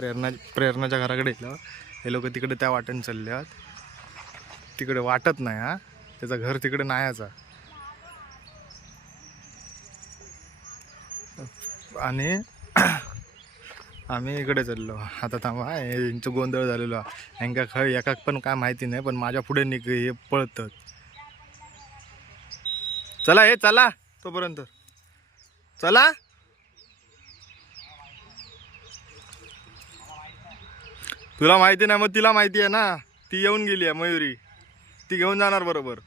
प्रेरणाच्या घराकडे येलं. हे लोक तिकडे त्या वाटेने चालल्यात. तिकडे वाटत नाही हा, त्याचं घर तिकडे नाहीचा. आणि आम्ही इकडे चाललो. आता थांबा, यांचं गोंधळ झालेलो. ह्यांका खय एका पण काय माहिती नाही, पण माझ्या पुढे हे पळतात. चला हे चला तोपर्यंत चला. तुला माहिती नाही मग तिला माहिती आहे ना. ती येऊन गेली आहे मयुरी, ती घेऊन जाणार बरोबर.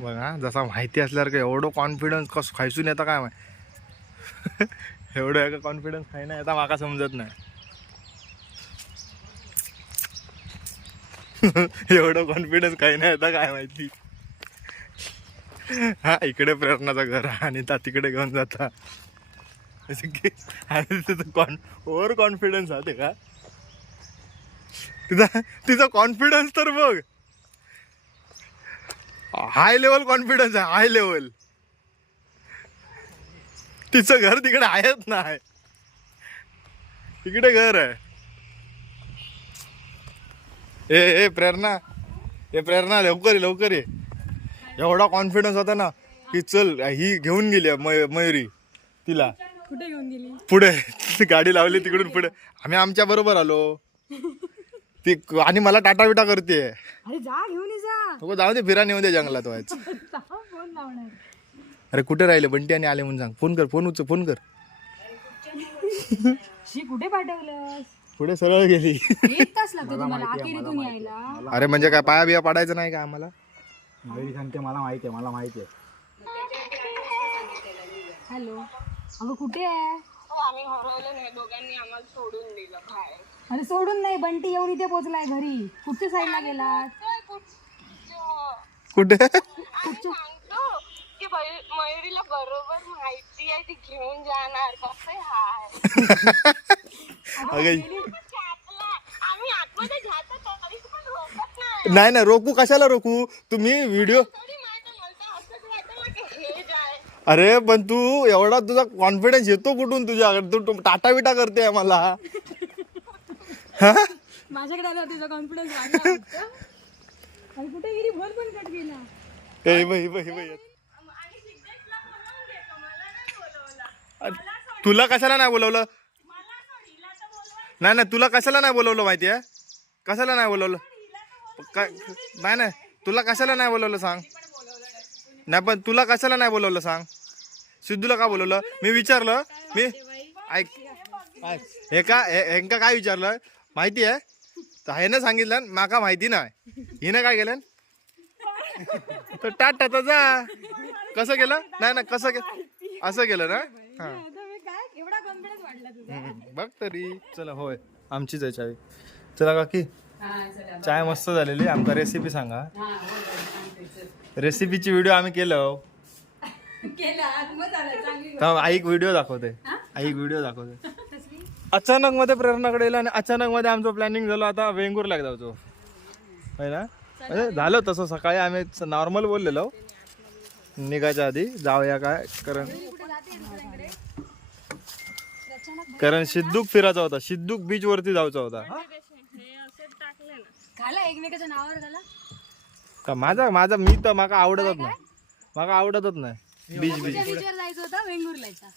बघा जसा माहिती असल्यावर का एवढं कॉन्फिडन्स कसं खायसून येतं काय माहिती. एवढं कॉन्फिडन्स खाय नाही येता माका समजत नाही. एवढं कॉन्फिडन्स काही नाही येतं काय माहिती. हा इकडे प्रेरणाचं घर आणि ता तिकडे घेऊन जाता. ओव्हर कॉन्फिडन्स हा ते का तिचा कॉन्फिडन्स तर बघ. हाय लेवल कॉन्फिडन्स आहे, हाय लेवल. तिचं घर तिकडे आहेच नाही, तिकडे घर आहे. ए प्रेरणा, ए प्रेरणा लवकर ये लवकर ये. एवढा कॉन्फिडन्स होता ना की चल ही घेऊन गेली मयुरी. तिला कुठे घेऊन गेली? पुढे गाडी लावली तिकडून पुढे. आम्ही आमच्या बरोबर आलो. ती आणि मला टाटा बिटा करते. अरे जा घेऊन ये जा. नको जाऊ दे, फिरा नेऊ दे जंगलात व्हायचं. फोन लावणार. अरे कुठे राहिले बंटी आणि आले म्हणून सांग. फोन कर, फोन उचल, फोन कर. शी कुठे पाठवलंस? पुढे सरळ गेली. 1 तास लागतो तुम्हाला आखेरीतून यायला. अरे म्हणजे काय पाया बिया पाडायचं नाही का आम्हाला? मयुरी सांगते मला माहिती आहे, मला माहिती आहे. हॅलो अगं कुठे आहे? आम्ही हरवलं नाही, दोघांनी आम्हाला सोडून दिलं बाहेर. अरे सोडून नाही, बंटी येऊन इथे पोहोचलाय घरी. कुठच्या साईडला गेला? कुठे? सांगतो की मयुरीला बरोबर माहिती आहे, ती घेऊन जाणार. कसं हाय आम्ही आतमध्ये जातो तरी पण रोकत नाही. नाही नाही रोकू, कशाला रोकू. तुम्ही व्हिडिओ. अरे पण तू एवढा तुझा कॉन्फिडन्स येतो कुठून तुझ्याकडे? तू टाटा बिटा करते मला. माझ्याकडे आला तुझा कॉन्फिडन्स वाढला वाटतं. आणि कुठे गेली? फोन पण कट केला. तुला कशाला नाही बोलवलं? नाही तुला कशाला नाही बोलवलं माहिती आहे? कशाला नाही बोलवलं? नाही तुला कशाला नाही बोलवलं सांग. नाही पण तुला कशाला नाही बोलवलं सांग. सिद्धूला का बोलवलं? मी विचारलं. मी ऐक हेंका काय विचारलं माहिती आहे? तर ह्यानं सांगितलं माका माहिती नाही. हिनं काय केलं? तर टाटा तर जा. कसं केलं? नाही कसं केलं? असं केलं ना. हा एवढा कॉन्फिडन्स वाढला तुझा. बघ तरी. चला होय आमचीच आहे चावी. चला काकी चाय मस्त झालेली. आमका रेसिपी सांगा. रेसिपीची व्हिडिओ आम्ही केलं. आई व्हिडिओ दाखवते. आई व्हिडिओ दाखवते. अचानक मध्ये प्रेरणाकडे येईल आणि अचानक मध्ये आमचं प्लॅनिंग झालं आता वेंगुर्ला जायचो आहे ना. म्हणजे झालं तसं. सकाळी आम्ही नॉर्मल बोललेलो निघायच्या आधी जाऊया काय, कारण सिद्धूक फिरायचा होता. सिद्धूक बीच वरती जायचा होता. एकमेकाच्या नावावर झाला का माझा मी तर माका आवडतच नाही. माका आवडतच नाही बीच बीचवर जायचं होतं वेंगुर्लाचा.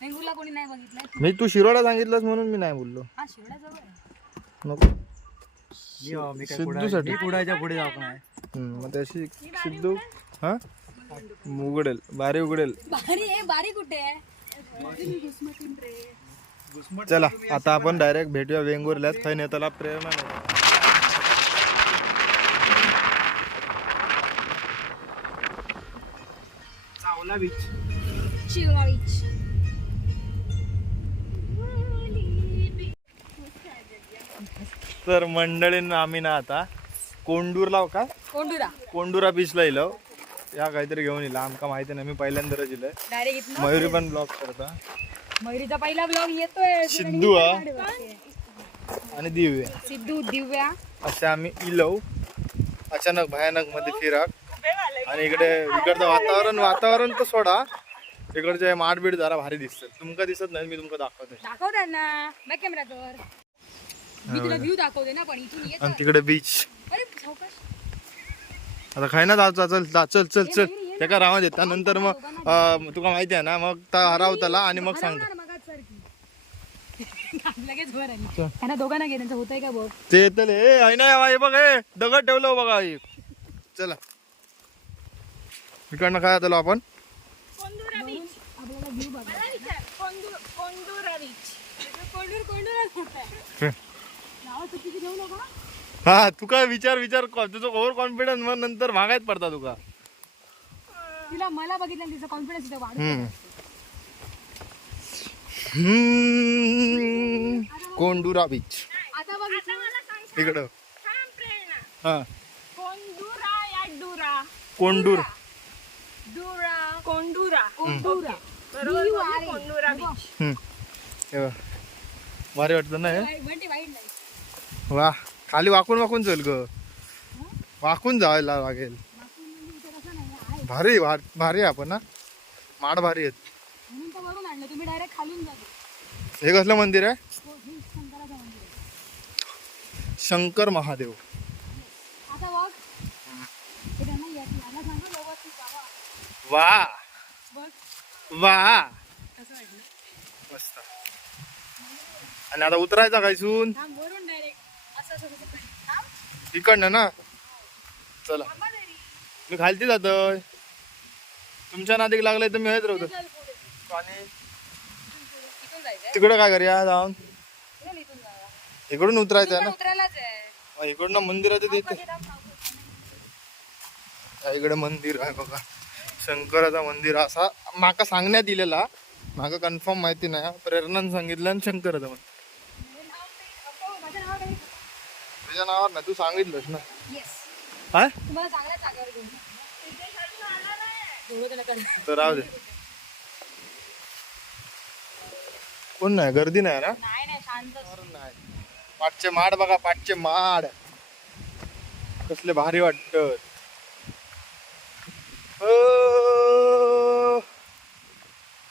वेंगुर्ला कोणी नाही बघितलं. मी तू शिरोडा सांगितलंस म्हणून मी नाही बोललो. हा शिवडा जवळ आहे. नको सिद्धूसाठी पुढायच्या पुढे जाऊ नाही. मग त्याशी सिद्धू हा उघडेल, बारी उघडेल. बारी कुठे आहे? चला आता आपण डायरेक्ट भेटूया वेंगुर्ल्यात. खै नेताला प्रेरणा नाही. चावला बीच. शिवना बीच. तर मंडळींना आम्ही ना आता कोंडूरला का कोंडुरा बीचला येलो. या काहीतरी घेऊन येईल. आमका माहिती नाही, मी पहिल्यांदाच येलोय. डायरेक्ट मयुरी पण ब्लॉग करता. मयुरीचा पहिला ब्लॉग येतोय. सिद्धू आणि दिव्या. सिद्धू दिव्या असे आम्ही इलो अचानक भयानक मध्ये फिराक. आणि इकडचं वातावरण तर सोडा. इकडचे माठ बीट जरा भारी दिसतात. तुमका दिसत नाही, मी तुमका दाखवते. दाखवतात ना बॅक कॅमेरावर. मी तुला व्ह्यू दाखवते ना, पण इथून येत आणि तिकडे बीच. अरे सावकाश. आता खाय ना जायचं. चल चल चल चल त्याका रावा देत नंतर मग तुका माहिती आहे ना, मग हरावताला आणि मग सांगतो. मगाच सारखी लगेच वर आली. त्यांना दोघांना घे, त्यांचं होतंय का बघ. ते येतले ए आहे ना हे बघ, हे दगड ठेवलं बघा एक. चला इकडनं काय आलो आपण. आपल्याला व्ह्यू बघा. नाव चुकीची घेऊ नका. हा तुका विचार तुझं ओव्हर कॉन्फिडन्स मग नंतर भागायत पडता तुका. तिला मला बघितलं तिचा कॉन्फिडन्स इथं वाढतो. कोंडुरा बीच आता बघ इकडं. थांब प्रेरणा. हा कोंडुरा या डुरा? कोंडूर. कोंडुरा. कोंडुरा. बरोबर बोलली, कोंडुरा बीच. हे बघ. भारी वाटतं ना हे. वाईट लाईफ. वा खाली वाकून चल ग. वाकून जायला लागेल. भारी भारी आहे आपण ना. माड भारी आहेत. म्हणून तर वरून आणलं, तुम्ही डायरेक्ट खालून जातो. हे कसलं मंदिर आहे. हो, हे शंकराचं मंदिर आहे. शंकर महादेव. आता बघ हे त्यांना याला सांगा व्यवस्थित जावा. वा बघ वा कसं वाटलं. मस्त. आणि आता उतरायचा काय सून थांब वरून डायरेक्ट असं असं कसं पाहिजे. थांब इकडनं ना. चला मी खालती जातोय. तुमच्या नादीक लागलाय तर मी हेच राहतो. चल पुढे. आणि इथून जायचंय. तिकडं काय करूया जाऊन. चल इथून जाऊया. इकडून उतरायचं आहे पण ना. उतरायलाच आहे. इकडनं मंदिराचं तिथे. हे थांब, थांब. इकडे मंदिर आहे बघा. शंकराचा मंदिर असा माका सांगण्यात दिलेला. माका कन्फर्म माहिती नाही. प्रेरणानं सांगितलं आणि शंकराचं मंदिर. माझं नाव काय? तुझ्या नावावर ना तू सांगितलंस ना. येस. काय तुम्हाला चांगल्या जागेवर घेऊन जा. एवढं त्याला कर. तर राहू दे. कोण नाही, गर्दी नाही ना. नाही नाही शांत. नाही. पाठचे माड बघा, पाठचे माड कसले भारी वाटत.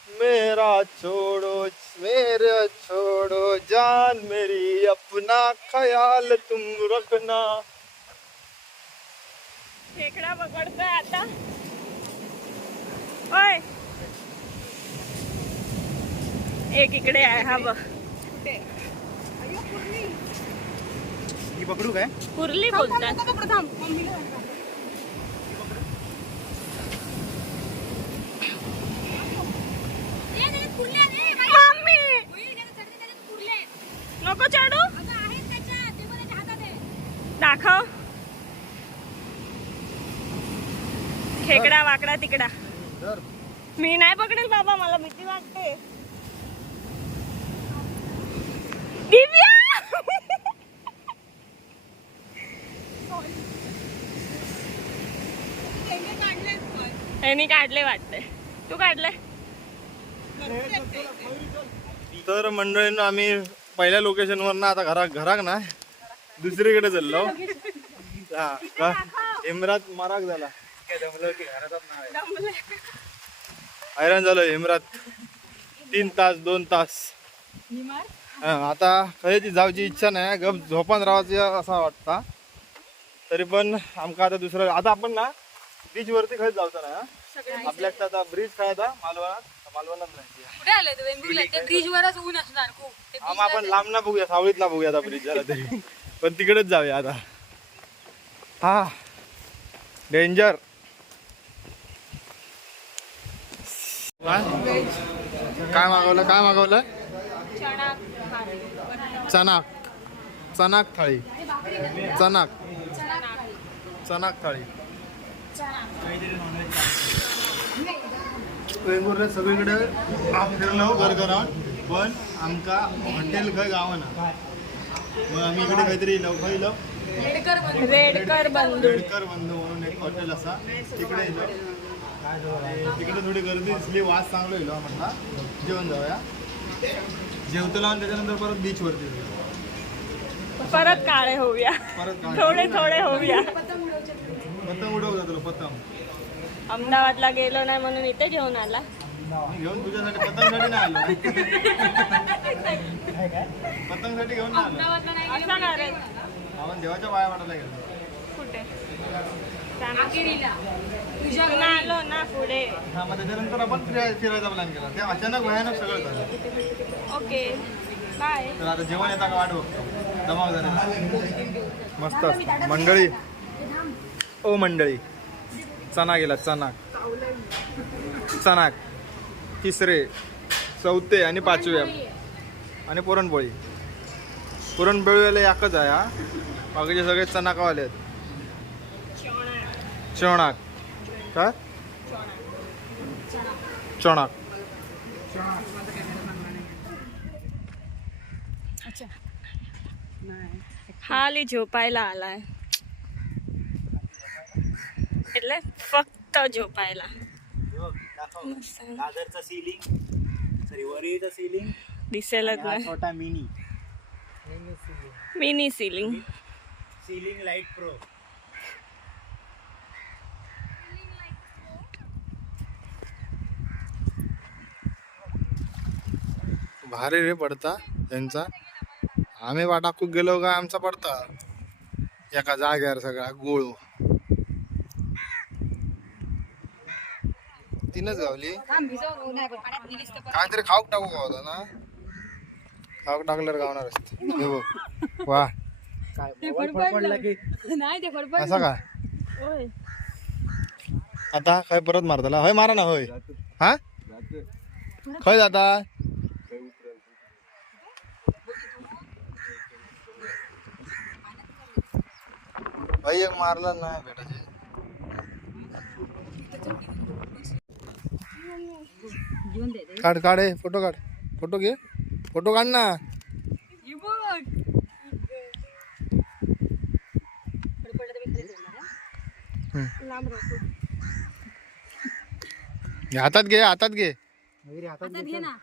मेरा छोड़ो जान मेरी, अपना ख्याल तुम रखना. खेकडा पकडतोय आता. ओय एक इकडे आहे. हा बघ ही पकडू काय? कुर्ली बोलतात. मम्मी नको चढू. दाखव. खेकडा वाकडा तिकडा. मी नाही पकडेल बाबा, मला भीती वाटते. दिव्या यांनी काढले वाटते. तू काढले. तर मंडळींना आम्ही पहिल्या लोकेशनवर आता घराक ना दुसरीकडे चाललो. हा का हेमरात माराक झाला. हैराण झालो हेमरात. 3 तास 2 तास. आता खरेची जाऊची इच्छा नाही. गप झोपान राहायची असा वाटता. तरी पण आमका आता दुसरं आता आपण ना बीच वरती खरंच जाऊचा ना. आपल्याकडे आता ब्रिज काय आता मालवणात नाही. कुठे आले तू वेंगुर्ला? ते ब्रिज वरच ऊन असणार खूप. ते मग आपण लांब ना बघूया, सावळीत ना बघूया आता ब्रिज झाला तरी. पण तिकडेच जाऊया आता. हा डेंजर. काय मागवलं चनाक थाळी. चनाक थाळी. वेंगुर्ल्यात सगळीकडे फिरलो घरघरात, पण आमका हॉटेल खंय गावना. मग आम्ही इकडे काहीतरी खायलो. रेडकर बंधू म्हणून एक हॉटेल असा तिकडे येलो. तिकडे थोडी गर्दी दिसली, वास चांगला येलो. म्हटला जेवण जाऊया. जेवतो आणि त्याच्यानंतर परत बीच वरती परत काळे होऊया. थोडे होऊया. पतंग उडवता तुला पतंग. अहमदाबादला गेलो नाही म्हणून इथे घेऊन आला. मी घेऊन तुझ्यासाठी पतंगसाठी नाही आलो पतंगसाठी घेऊन नाही आलो असं करायचं. आपण देवाच्या पाया वाटायला गेलो कुठे तुझ्याकडे आलो ना पुढे. हा मग त्याच्यानंतर आपण फिरायचा प्लॅन केला ते अचानक भयानक सगळं झालं. Okay bye. तर आता जेवण येता का वाट बघतो जमाव झाले मस्त असतं. मंडळी ओ मंडळी चना गेला चनाक तिसरे चौथे आणि पाचवे आणि पुरणपोळी पुरणपोळीवाले याकच आहे हा बाकीचे सगळे चनाकावाले आहेत. चोणाक काय चोणाक खाली झोपायला आलाय એટલે फक्त झोपायला. दादरचा सिलिंग सॉरी वरळीचा सिलिंग दिसेलच नाही. छोटा mini mini ceiling. Ceiling light pro. भारी रे पडता त्यांचा. आम्ही वाटाकूक गेलो का आमचा पडता एका जाग्यावर सगळा गोळ. तीनच गावली काहीतरी खाऊक टाकू का होता ना खाऊक टाकल्यावर गावणार असते. हे बघ वा काय पडला की नाही ते फडफड. असा का होय आता काय परत मारताला होय मारा ना होय हा खय जाता होय एक मारला नाही भेटायचे. काढ काढ फोटो काढ फोटो घे फोटो काढ ना. हातात घे हातात घे घे ना.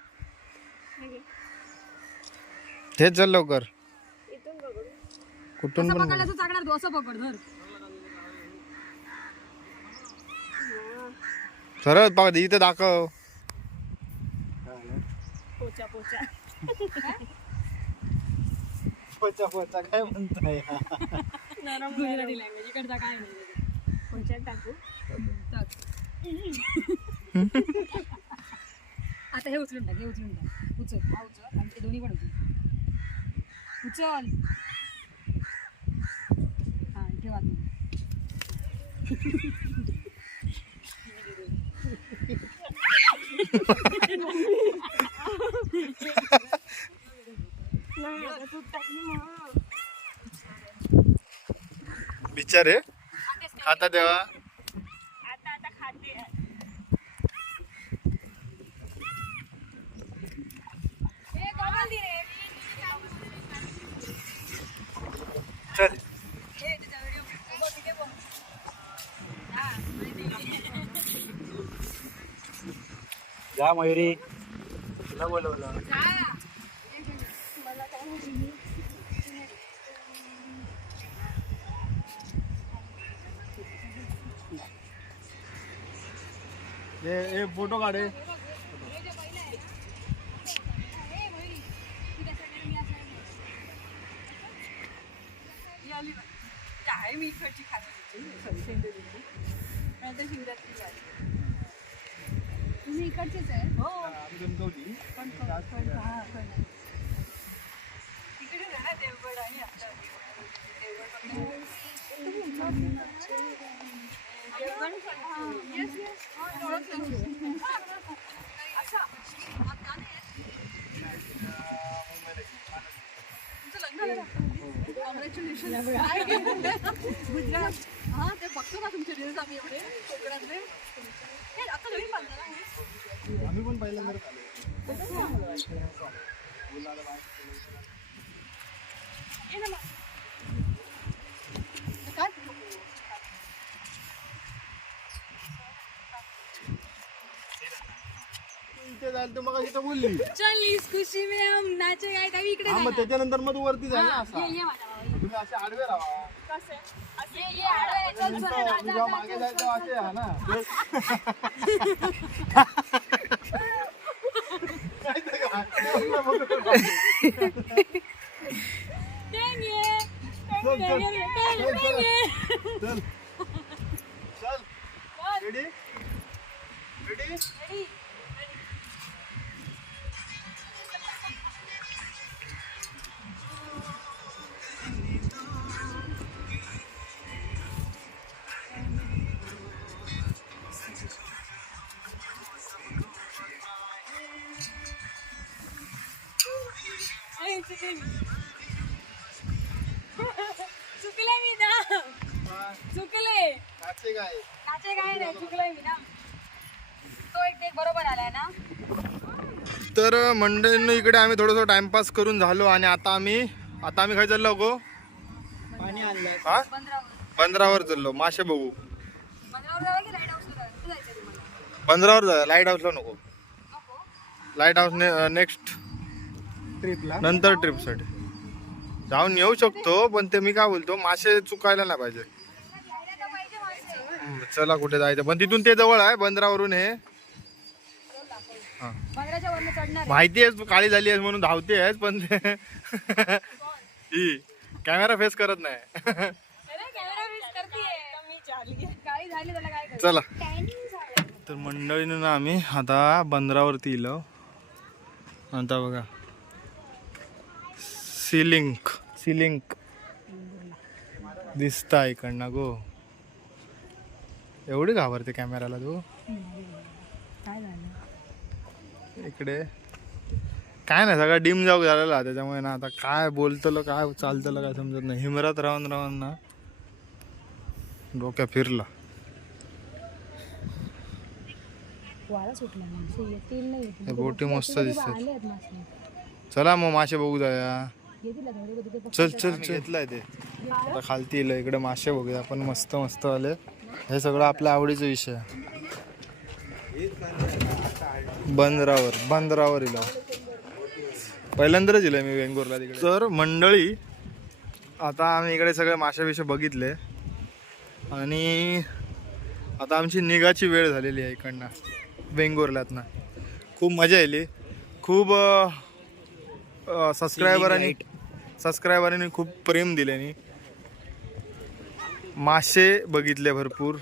हे चल लवकर कुठून पण पकडला तू चाकणार तू असं पकड धर. सरळ बघ इथे दाखव. पोचा पोचा पोचा पोचा काय म्हणताय गुजराती लँग्वेज इकडचा काय नाही. पोचा टाकू आता हे उचलून टाक. उचल हा उचल आणि ते दोन्ही पण उचल. हा ठेवा. बिचारे खाता देवा आता खाते. चल जा मयुरी तुला बोलवलं. हे फोटो काढे. मी इकडची खाते. तुम्ही इकडचेच आहे. हो तिकडे जाणार देवगड आणि आता गुजरात हा ते बघतो का तुमचे रील्स आम्ही एवढे कोकणातले आता नवीन बांधला ना. आम्ही पण पहिल्यांदा इथे जायला तू मग इथं बोलली चल इस खुशी में हम नाचे गाए तभी इकडे हा मग त्याच्यानंतर मग तू वरती जाईल ना असा ये माझ्या भावाला. तुम्ही असे आडवे राहा कसे ये आडवे चल चल जा, जा, तुझ्या मागे जायचं असे हा ना चल चल रेडी रेडी चुकले मी ना चुकले नाचे काय नाचे काय नाही चुकले मी ना तो एक टेक बरोबर आलाय ना तर मंडळींनो इकडे आम्ही थोडंसं टाइमपास करून झालो आणि आता आम्ही काय चाललो गो पाणी आणलं हा बंदरावर बंदरावर चाललो मासे बघू बंदरावर जावं की लाईट हाऊसला जायचं तुम्हाला बंदरावर जा लाईट हाऊसला नको नको लाईट हाऊस नेक्स्ट ट्रिपला नंतर ट्रिपसाठी जाऊन येऊ शकतो पण ते मी काय बोलतो मासे चुकायला नाही पाहिजे जायला पाहिजे माणसं. चला कुठे जायचं पण तिथून ते जवळ आहे बंदरावरून हे हा. बंदराच्या वरनं चढणार माहिती आहे तू काळी झाली आहेस म्हणून धावते आहेस पण ते ही कॅमेरा फेस करत नाही अरे कॅमेरा मिस करतीये मी चालली काळी झाली त्याला काय करायचं चला तर मंडळीनं ना आम्ही आता बंदरावरती इलो आता बघा सिलिंग दिसता इकडनं गो एवढी घाबरते कॅमेराला तू काय झालं इकडे काय नाही सगळा डिम जॉग झालेला त्याच्यामुळे ना आता काय बोलतलं काय चालतलं काय समजत नाही हिमरात राहून राहून ना डोक्या फिरला वारा सुटला माणसं येतील नाही हे बोटी मस्त दिसतात आले आहेत मासे चला मग मासे बघू जाया येतील आता थोडे कधी चल चल घेतलाय ते आता खालती इलं इकडे मासे बघूया आपण मस्त मस्त आले हे सगळं आपल्या आवडीचा विषय आहे. बंदरावर इला पहिल्यांदाच इलंय मी वेंगुर्ला तिकडे तर मंडळी आता आम्ही इकडे सगळे मासे बिशे बघितले आणि आता आमची निघाची वेळ झालेली आहे इकडनं वेंगुर्ल्यातनं खूप मजा आली खूप सबस्क्रायबरांनी खूप प्रेम दिल्याने मासे बघितले भरपूर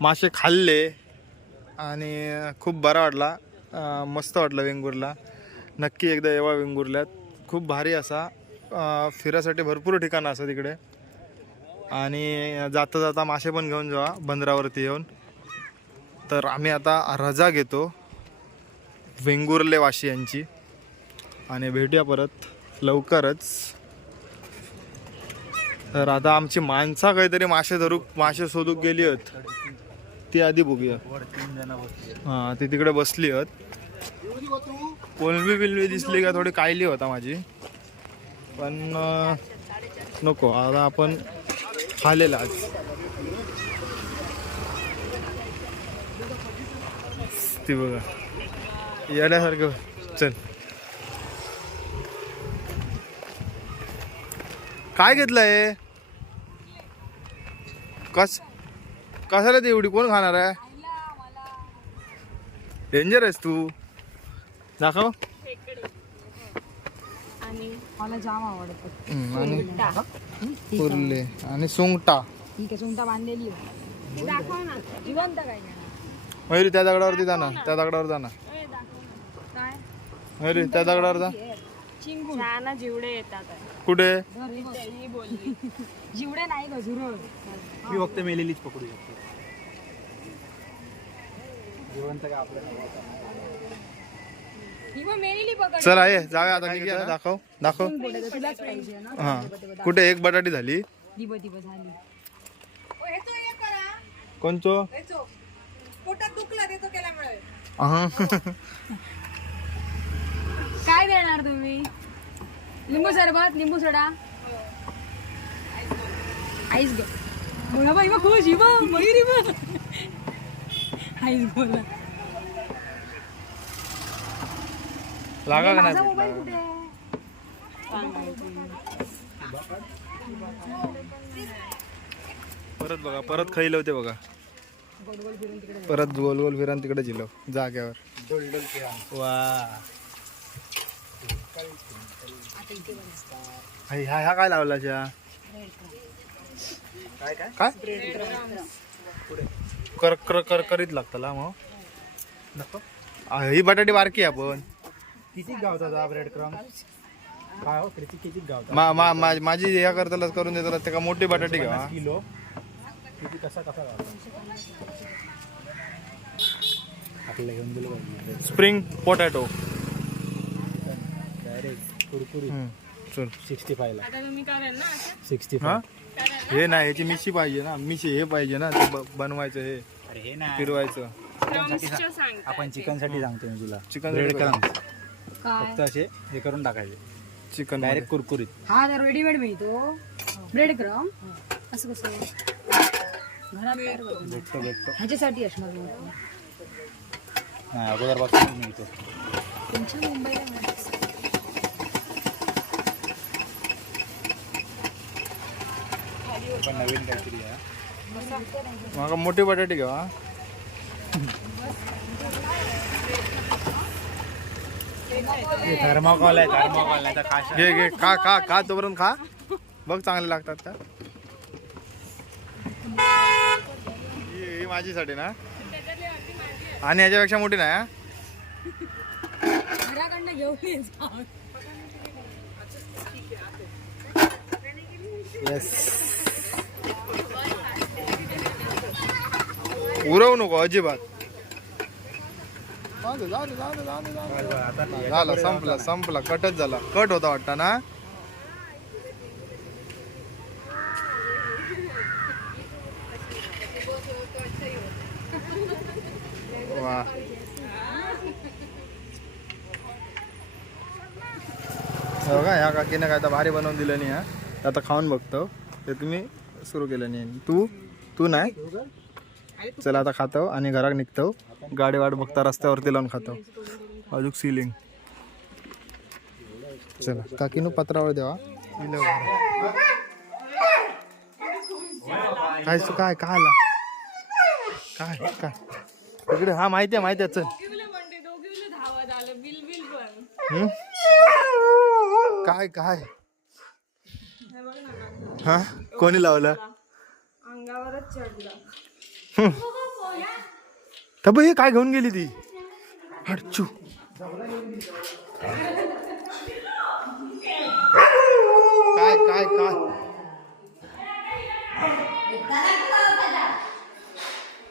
मासे खाल्ले आणि खूप बरा वाटला मस्त वाटलं वेंगुर्ला नक्की एकदा येवा वेंगुर्ल्यात खूप भारी असा फिरासाठी भरपूर ठिकाणं असतात तिकडे आणि जाता जाता मासे पण घेऊन जावा बंदरावरती येऊन तर आम्ही आता रजा घेतो वेंगुर्ले वासियांची आणि भेटूया परत लवकरच तर आता आमची माणसा काहीतरी मासे शोधूक गेली आहेत ती आधी बघूया हां ती तिकडे बसली आहेत कोलंबी बिलबी दिसली का थोडी कायली होता माझी पण नको आता आपण खालेला आज ती बघा येण्यासारखं चल काय घेतलंय कशाला ती एवढी कोण खाणार आहे डेंजर आहेस तू दाखव आणि मला जाम आवडत आणि कुर्ले आणि सुंगटा ठीक आहे सुंगटा बांधलेली ती दाखव ना जिवंत काय नाही मयुरी त्या दगडावरती जा ना त्या दगडावर जा ना काय मयुरी त्या दगडावर जा चिंगू ना जिवडे येतात कुठे जिवडे नाही ग झुरळ मी फक्त मेलेलीच पकडू शकतो जिवंत काय आपल्याला ही मग मेलेली पकड चल आहे जाऊया आता निघूया ना. दाखव तुलाच पाहिजे ना हा कुठे एक बटाटी झाली दिव झाली कोणतो पोटात दुखला देतो केला मिळेल हा काय देणार तुम्ही लिंबू सरबत लिंबू सोडा आईस घे बोला बाई मग खुश मयुरी मग आईस बोला लागा का नाही माझा पीठ मोबाईल लागा? कुठे आहे? परत बघा परत खैल होते बघा परत गोल गोल फिरण तिकडे जिलो जाग्यावर वा ह्या काय लावला काय काय काय करकरीत लागतला मग नको ही बटाटी बारकी आहे आपण किती गावतात ब्रेड क्रम काय हो त्याची किती गावतात माझी ह्या करतालाच करून देताला त्याला मोठी बटाटी घ्या 50 किलो किती कसा गावतात आपल्याला घेऊन गेलो पाहिजे स्प्रिंग पोटॅटो डायरेक्ट कुरकुरीत चल 65 ला आता तुम्ही कराल ना असं? 65 हा हे नाही ह्याची मिशी पाहिजे ना मिशी हे पाहिजे ना ते बनवायचं हे अरे हे ना फिरवायचं आपण चिकन साठी सांगतो मी तुला चिकन ब्रेड क्रम काय फक्त असे हे करून टाकायचे चिकन डायरेक्ट कुरकुरीत हा तर रेडीमेड मिळतो ब्रेड क्रम असं कसं घरात तयार करतो. भेटतो ह्याच्यासाठी असणार मग. नाही अगोदरपासून मिळतो तुमच्या मुंबईला मिळतं. पण नवीन काहीतरी आहे मग मोठी बटाटी घ्या हा. थर्माकॉल आहे थर्माकॉल नाही तर खाशा घे घे खा खा खा तोपर्यंत खा बघ चांगले लागतात का ही माझीसाठी ना आणि याच्यापेक्षा मोठी नाही हा? घराकडनं घेऊन ये जाऊन. उरवू नको अजिबात झालं संपला संपला कटच झाला कट होता वाटता ना वा हो का ह्या काकीने काय तर भारी बनवून दिलं नाही हा आता खाऊन बघतो ते तुम्ही सुरू केलं नाही तू नाही चला आता खातो आणि घरात निघतो गाडी वाट बघता रस्त्यावरती लावून खातो अजून सिलिंग चला काकीनं पत्रावर द्यावा काय काय काय आला काय काय इकडे हा माहिती आहे चल हम्म? काय काय हा कोणी लावला अंगावरच चढला तब हे काय घेऊन गेली ती हटचू काय काय काय